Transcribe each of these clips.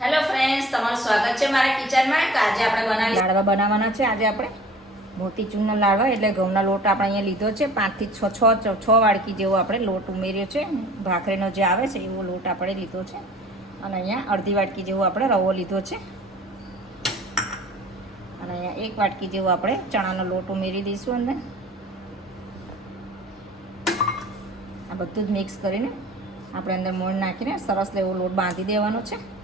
Hello friends તમારું સ્વાગત છે મારા કિચનમાં. કે આજે આપણે બનાવી લાડવા બનાવવાના છે. આજે આપણે મોતીચૂરના લાડવા, એટલે ઘઉંના લોટ આપણે અહીંયા લીધો છે. પાંચથી છ છ છ વાડકી જેવો આપણે લોટ ઉમેર્યો છે. ભાખરીનો જે આવે છે, એવો લોટ આપણે લીધો છે. અને અહીંયા અડધી વાટકી જેવો આપણે રવો લીધો છે. અને અહીંયા એક વાટકી જેવો આપણે ચણાનો લોટ ઉમેરી દઈશું અંદર. આ બધું જ મિક્સ કરીને આપણે અંદર મોણ નાખીને સરસ એવો લોટ બાંધી દેવાનો છે.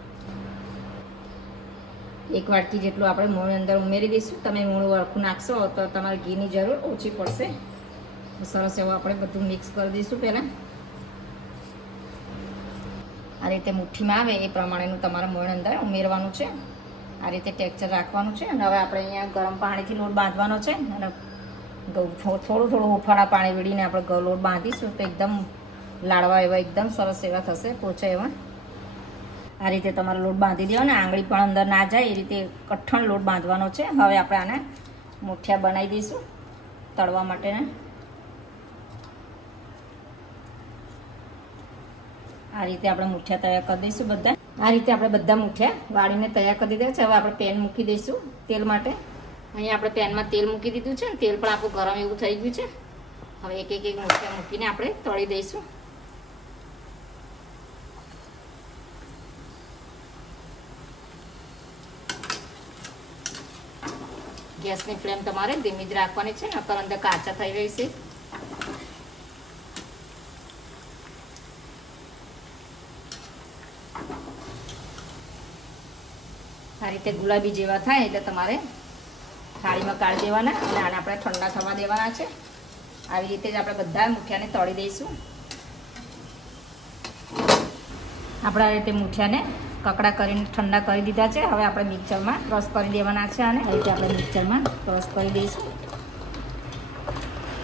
એક વાટકી જેટલું આપણે મૂળની અંદર ઉમેરી દઈશું. તમે મૂળ વળખું નાખશો તો તમારે ઘીની જરૂર ઓછી પડશે. સરસ એવું આપણે બધું મિક્સ કરી દઈશું પહેલાં. આ રીતે મુઠ્ઠીમાં આવે એ પ્રમાણેનું તમારે મૂળની અંદર ઉમેરવાનું છે. આ રીતે ટેક્ચર રાખવાનું છે. અને હવે આપણે અહીંયા ગરમ પાણીથી લોટ બાંધવાનો છે. અને થોડું થોડું હુંફાળા પાણી વીડીને આપણે લોટ બાંધીશું તો એકદમ લાડવા એવા એકદમ સરસ એવા થશે પોચા એવા. આ રીતે તમારે લોટ બાંધી દેવાનો. આંગળી પણ અંદર ના જાય, એ રીતે કઠણ લોટ બાંધવાનો છે. હવે આપણે આને મુઠિયા બનાવી દઈશું તળવા માટેના. આ રીતે આપણે મુઠિયા તૈયાર કરી દઈશું બધા. આ રીતે આપણે બધા મુઠિયા વાળીને તૈયાર કરી દીધા છે. હવે આપણે પેન મૂકી દઈશું તેલ માટે. અહીંયા આપણે પેનમાં તેલ મૂકી દીધું છે તેલ પણ આપણું ગરમ એવું થઈ ગયું છે. હવે એક એક એક મુઠિયા મૂકીને આપણે તળી દઈશું. ગેસની ફ્લેમ તમારે ધીમી જ રાખવાની છે, નકર અંદર કાચા થઈ રહેશે આ રીતે ગુલાબી જેવા થાય એટલે તમારે થાળીમાં કાઢી દેવાના અને આને આપણે ઠંડા થવા દેવાના છે. આવી રીતે જ આપણે બધા મૂઠિયાને તળી દઈશું. આપણે આ રીતે મુઠિયાને કકડા કરીને ઠંડા કરી દીધા છે. હવે આપણે મિક્સરમાં ક્રશ કરી દેવાના છે અને હવે આપણે મિક્સરમાં ક્રશ કરી દઈશું.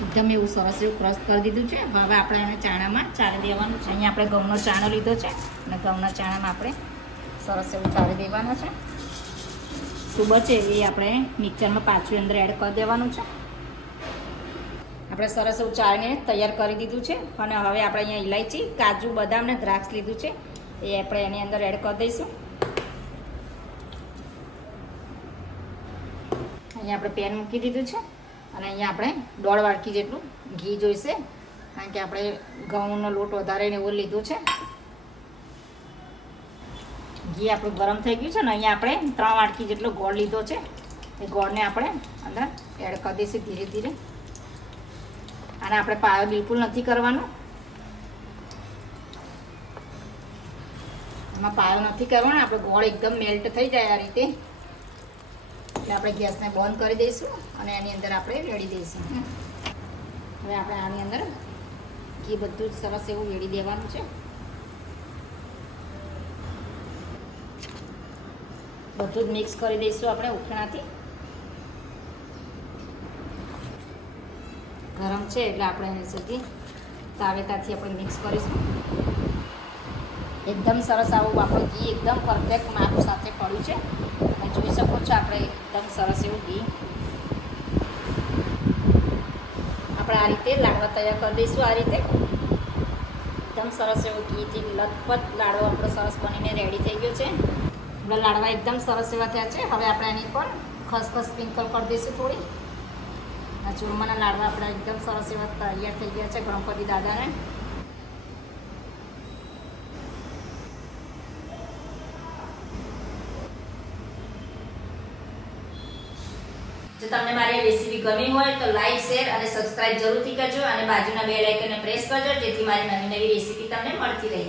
એકદમ એવું સરસ એવું ક્રશ કરી દીધું છે. હવે આપણે એને ચાણામાં ચાળી દેવાનું છે. અહીંયા આપણે ઘઉંનો ચાણો લીધો છે અને ઘઉંના ચાણામાં આપણે સરસ એવું ચાળી દેવાનું છે. શું બચે એ આપણે મિક્સરમાં પાછું અંદર એડ કરી દેવાનું છે. આપણે સરસ એવું ચાળીને તૈયાર કરી દીધું છે. અને હવે આપણે અહીંયા ઇલાયચી કાજુ, બદામ ને દ્રાક્ષ લીધું છે. એ આપણે એની અંદર એડ કરી દઈશું. અહીંયા આપણે પેન મૂકી દીધું છે. અને અહીંયા આપણે દોઢ વાટકી જેટલું ઘી જોઈશે. કારણ કે આપણે ઘઉંનો લોટ વધારે એવું લીધો છે. ઘી આપણું ગરમ થઈ ગયું છે ને અહીંયા આપણે ત્રણ વાટકી જેટલો ગોળ લીધો છે. એ ગોળને આપણે અંદર એડ કરી દઈશું ધીરે ધીરે. અને આપણે પાયો બિલકુલ નથી કરવાનો. એમાં પાયો નથી કરવાનો, આપણે ગોળ એકદમ મેલ્ટ થઈ જાય આ રીતે. એટલે આપણે ગેસને બંધ કરી દઈશું અને એની અંદર આપણે રેડી દઈશું. હવે આપણે આની અંદર ઘી બધું જ સરસ એવું વેડી દેવાનું છે. બધું જ મિક્સ કરી દઈશું આપણે ઉખણાથી ગરમ છે એટલે આપણે એને સુધી તાવેતાથી આપણે મિક્સ કરીશું. એકદમ સરસ આવું આપણું ઘી એકદમ પરફેક્ટ માપ સાથે પડ્યું છે. તમે જોઈ શકો છો આપણે એકદમ સરસ એવું ઘી. આપણે આ રીતે લાડવા તૈયાર કરી દઈશું આ રીતે. એકદમ સરસ એવું ઘીથી લથપથ લાડવો આપણો સરસ બનીને રેડી થઈ ગયો છે. આપણા લાડવા એકદમ સરસ એવા થયા છે. હવે આપણે એની પર ખસખસ સ્પ્રિંકલ કરી દઈશું થોડી. આ ચૂરમાના લાડવા આપણા એકદમ સરસ એવા તૈયાર થઈ ગયા છે ગણપતિ દાદાને. જો તમને મારી રેસીપી ગમી હોય તો લાઈક શેર અને સબસ્ક્રાઇબ જરૂરથી કરજો અને બાજુના બે લાઇકને પ્રેસ કરજો જેથી મારી નવી નવી રેસીપી તમને મળતી રહે.